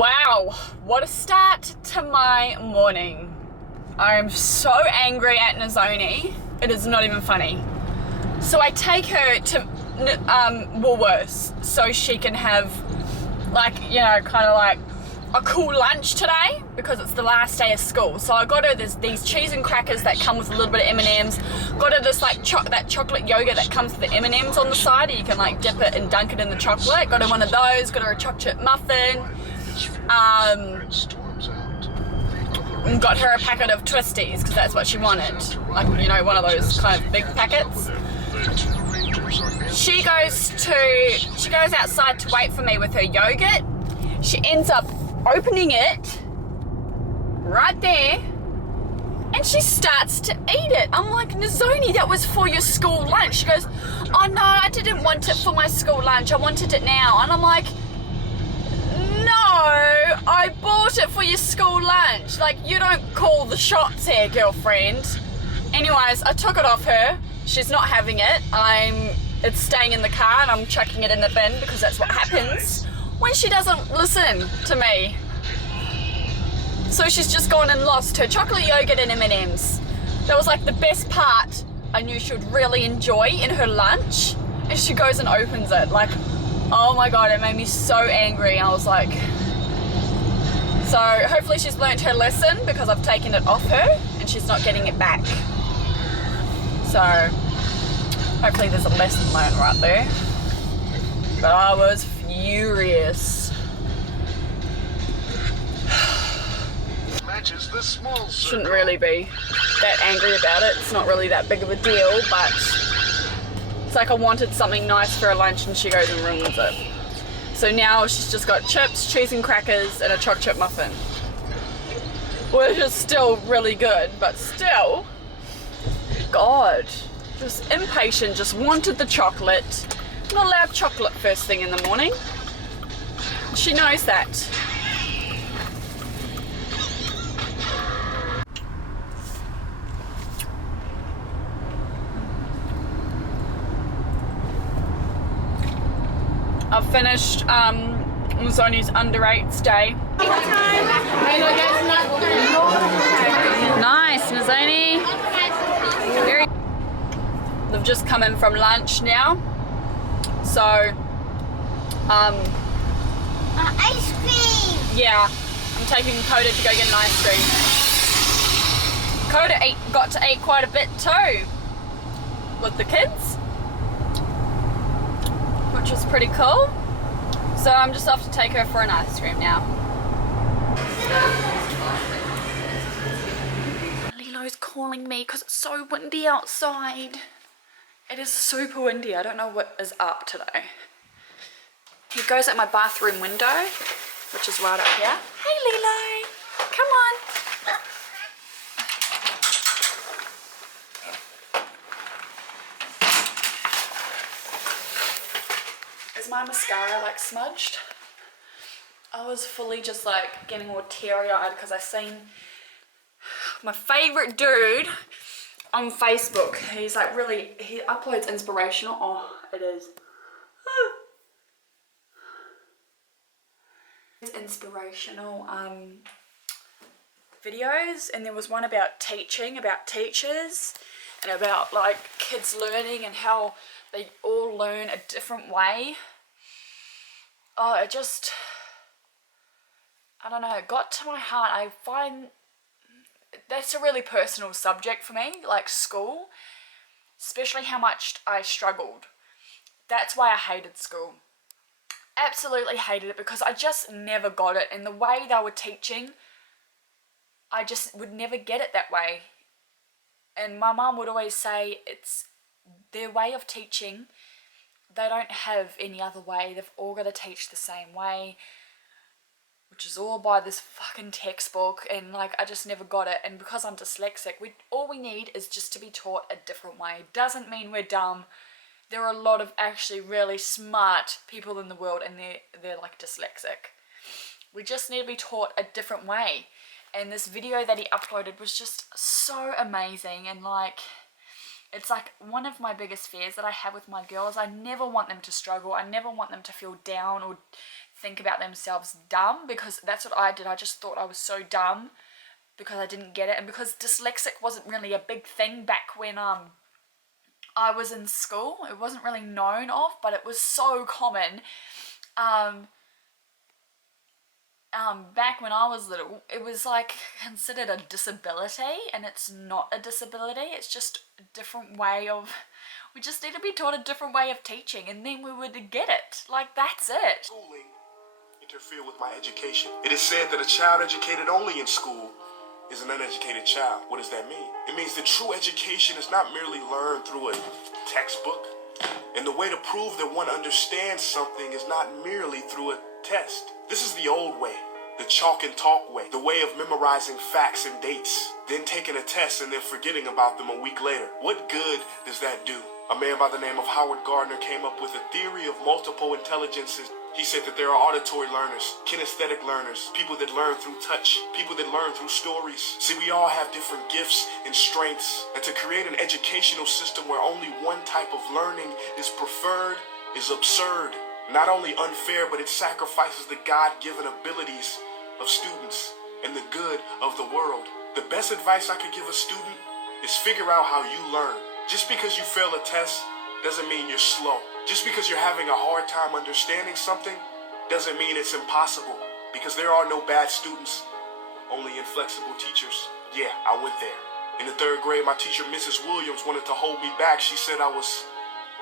Wow, what a start to my morning. I'm so angry at Nizoni. It is not even funny. So I take her to Woolworths so she can have kind of like a cool lunch today because it's the last day of school. So I got her these cheese and crackers that come with a little bit of M&Ms. Got her this that chocolate yogurt that comes with the M&Ms on the side. You can like dip it and dunk it in the chocolate. Got her one of those. Got her a chocolate muffin. And got her a packet of Twisties because that's what she wanted. Like, you know, one of those kind of big packets. She goes outside to wait for me with her yogurt. She ends up opening it right there and she starts to eat it. I'm like, Nizoni, that was for your school lunch. She goes, oh no, I didn't want it for my school lunch, I wanted it now. And I'm like, no, I bought it for your school lunch. Like, you don't call the shots here, girlfriend. Anyways, I took it off her. She's not having it. It's staying in the car and I'm chucking it in the bin because that's what happens when she doesn't listen to me. So she's just gone and lost her chocolate yogurt and M&Ms. That was like the best part I knew she would really enjoy in her lunch. And she goes and opens it. Like, oh my God, it made me so angry. I was like, so hopefully she's learnt her lesson because I've taken it off her and she's not getting it back. So hopefully there's a lesson learned right there. But I was furious. Shouldn't really be that angry about it. It's not really that big of a deal, but it's like I wanted something nice for her lunch and she goes and ruins it. So now she's just got chips, cheese and crackers and a chocolate chip muffin. Which is still really good, but still, God, just impatient, just wanted the chocolate. Not allowed chocolate first thing in the morning. She knows that. I've finished Nizoni's under 8s day. Nice, Nizoni. They've just come in from lunch now. So, ice cream! Yeah, I'm taking Coda to go get an ice cream. Coda got to eat quite a bit too with the kids, which was pretty cool. So I'm just off to take her for an ice cream now. Lilo's calling me because it's so windy outside. It is super windy. I don't know what is up today. He goes at my bathroom window, which is right up here. Hey Lilo, come on. Is my mascara like smudged? I was fully just like getting all teary-eyed because I seen my favorite dude on Facebook. He's like he uploads inspirational, oh it is. It's inspirational videos, and there was one about teaching, about teachers, and about like kids learning and how they all learn a different way. Oh, I don't know, it got to my heart. I find that's a really personal subject for me, like school, especially how much I struggled. That's why I hated school. Absolutely hated it because I just never got it, and the way they were teaching, I just would never get it that way. And my mum would always say it's their way of teaching. They don't have any other way. They've all got to teach the same way, which is all by this fucking textbook, and like I just never got it. And because I'm dyslexic, all we need is just to be taught a different way. Doesn't mean we're dumb. There are a lot of actually really smart people in the world, and they're like dyslexic. We just need to be taught a different way. And this video that he uploaded was just so amazing, and like it's like one of my biggest fears that I have with my girls. I never want them to struggle. I never want them to feel down or think about themselves dumb, because that's what I did. I just thought I was so dumb because I didn't get it, and because dyslexic wasn't really a big thing back when I was in school. It wasn't really known of, but it was so common. Back when I was little, it was like considered a disability, and it's not a disability. It's just a different way of, we just need to be taught a different way of teaching, and then we would get it. Like, that's it. Schooling interfere with my education. It is said that a child educated only in school is an uneducated child. What does that mean? It means that true education is not merely learned through a textbook. And the way to prove that one understands something is not merely through a test. This is the old way, the chalk and talk way, the way of memorizing facts and dates, then taking a test and then forgetting about them a week later. What good does that do? A man by the name of Howard Gardner came up with a theory of multiple intelligences. He said that there are auditory learners, kinesthetic learners, people that learn through touch, people that learn through stories. See, we all have different gifts and strengths, and to create an educational system where only one type of learning is preferred is absurd. Not only unfair, but it sacrifices the God-given abilities of students and the good of the world. The best advice I could give a student is figure out how you learn. Just because you fail a test doesn't mean you're slow. Just because you're having a hard time understanding something doesn't mean it's impossible, because there are no bad students, only inflexible teachers. Yeah, I went there. In the 3rd grade, my teacher, Mrs. Williams, wanted to hold me back. She said I was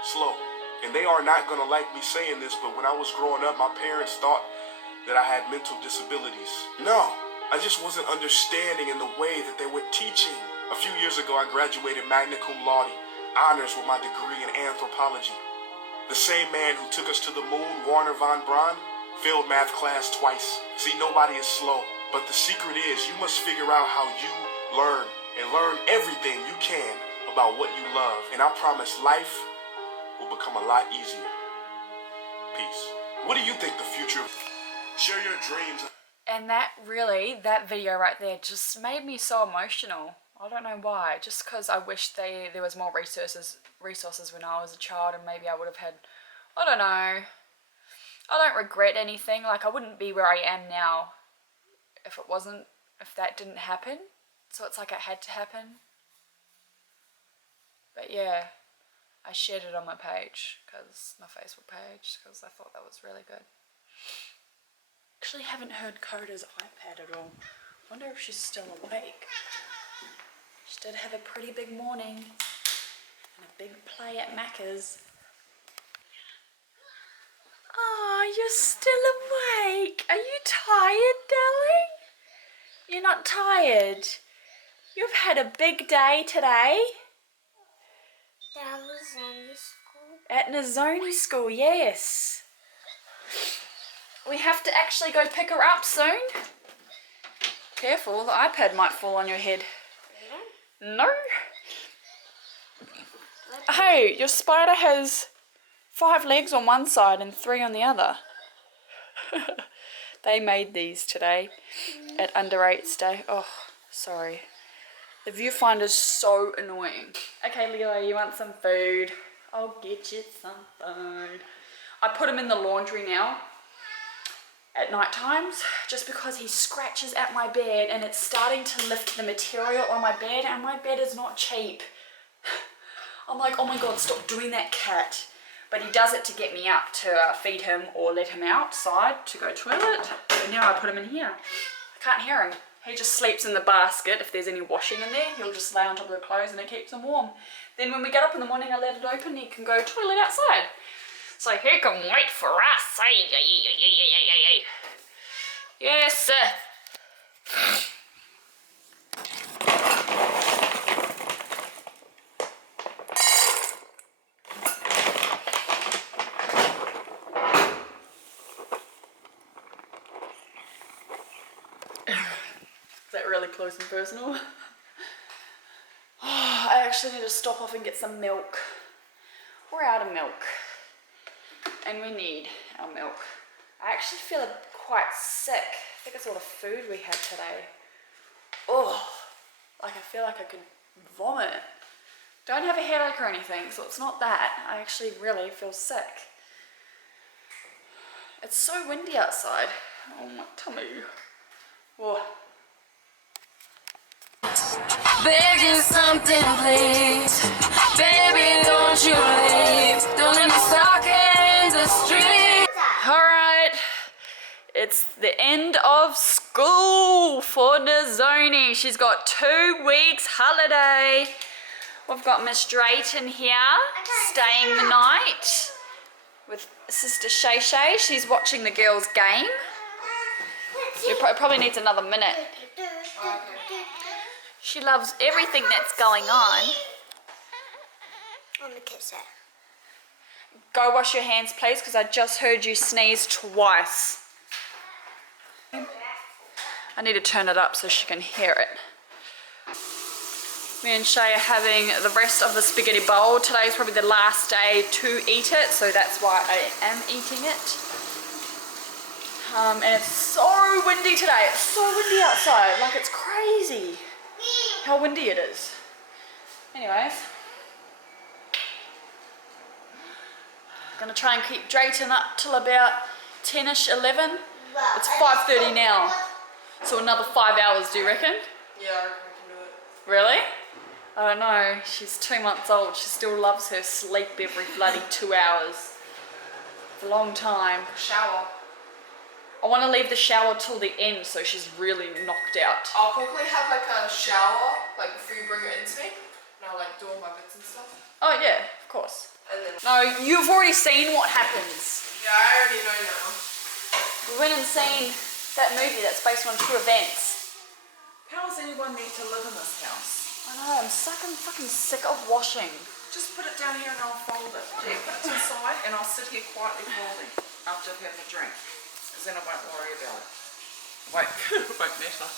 slow. And they are not going to like me saying this, but when I was growing up, my parents thought that I had mental disabilities. No, I just wasn't understanding in the way that they were teaching. A few years ago, I graduated magna cum laude, honors with my degree in anthropology. The same man who took us to the moon, Warner von Braun, failed math class twice. See, nobody is slow, but the secret is you must figure out how you learn, and learn everything you can about what you love. And I promise life will become a lot easier. Peace. What do you think the future? Share your dreams. And that video right there just made me so emotional. I don't know why, just because I wish there was more resources when I was a child, and maybe I would have had, I don't know. I don't regret anything. Like, I wouldn't be where I am now if that didn't happen. So it's like it had to happen. But yeah, I shared it on my page, my Facebook page, because I thought that was really good. Actually haven't heard Coda's iPad at all. Wonder if she's still awake. She did have a pretty big morning and a big play at Macca's. Oh, you're still awake. Are you tired, darling? You're not tired. You've had a big day today. That was in school. At Nazoni school, yes. We have to actually go pick her up soon. Careful, the iPad might fall on your head. No. Hey, your spider has 5 legs on one side and 3 on the other. They made these today at Under 8's Day. Oh, sorry. The viewfinder's so annoying. Okay, Leo, you want some food? I'll get you some food. I put him in the laundry now at night times, just because he scratches at my bed and it's starting to lift the material on my bed, and my bed is not cheap. I'm like, oh my god, stop doing that, cat. But he does it to get me up to feed him or let him outside to go toilet. So now I put him in here. I can't hear him. He just sleeps in the basket. If there's any washing in there, he'll just lay on top of the clothes and it keeps him warm. Then when we get up in the morning, I let it open, he can go toilet outside. So he can wait for us. Yes, sir. Is that really close and personal? I actually need to stop off and get some milk. We're out of milk. And we need our milk. I actually feel quite sick. I think it's all the food we had today. Oh, like I feel like I could vomit. Don't have a headache or anything, so it's not that. I actually really feel sick. It's so windy outside. Oh, my tummy. Whoa. Begging something, please. Baby, don't you leave. Don't let me stuck in the street. Alright, it's the end of school for Nizoni. She's got 2 weeks holiday. We've got Miss Drayton here, staying the night with Sister Shay Shay. She's watching the girls' game. It probably needs another minute. She loves everything that's going on. I'm gonna kiss it. Go wash your hands, please, because I just heard you sneeze twice. I need to turn it up so she can hear it. Me and Shay are having the rest of the spaghetti bowl. Today's probably the last day to eat it, so that's why I am eating it. And it's so windy today. It's so windy outside. Like, it's crazy how windy it is. Anyways. Gonna try and keep Drayton up till about 10ish, 11. It's 5:30 now. So another 5 hours, do you reckon? Yeah, I reckon we can do it. Really? I don't know. She's 2 months old. She still loves her sleep every bloody 2 hours. It's a long time. Shower. I want to leave the shower till the end so she's really knocked out. I'll probably have like a shower, like before you bring it into me. And I'll like do all my bits and stuff. Oh yeah, of course. And then, No, you've already seen what happens. yeah, I already know now. We went and seen that movie that's based on true events. How does anyone need to live in this house? I know, I'm fucking sick of washing. Just put it down here and I'll fold it. Yeah, put it to the side and I'll sit here quietly folding after I've had my drink. Because then I won't worry about it. It won't matter.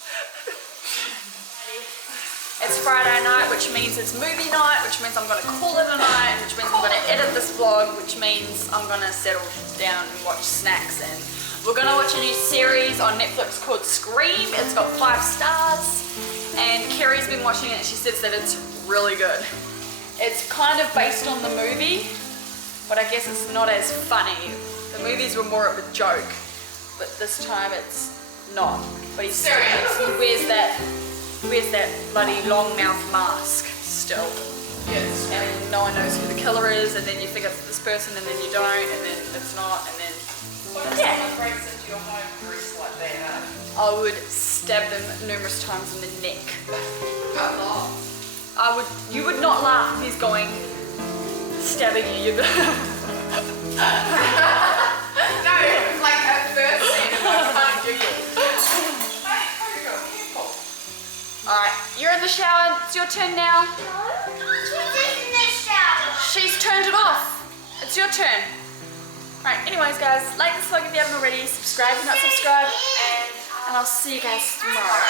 It's Friday night, which means it's movie night, which means I'm going to call it a night, which means I'm going to edit this vlog, which means I'm going to settle down and watch snacks. And we're going to watch a new series on Netflix called Scream. It's got 5 stars, and Kerry's been watching it and she says that it's really good. It's kind of based on the movie, but I guess it's not as funny. The movies were more of a joke, but this time it's not. But he's serious. He wears that bloody long mouth mask still. Yes. And no one knows who the killer is, and then you think it's this person, and then you don't, and then it's not, and then What if someone breaks into your home dressed like that? I would stab them numerous times in the neck. Don't laugh. You would not laugh if he's going stabbing you. No, like at first scene, I can't do it. Hey, how you go? Careful. Alright, you're in the shower. It's your turn now. She's in the shower. She's turned it off. It's your turn. Right, anyways guys, like this vlog if you haven't already, subscribe if you're not subscribed, and I'll see you guys tomorrow.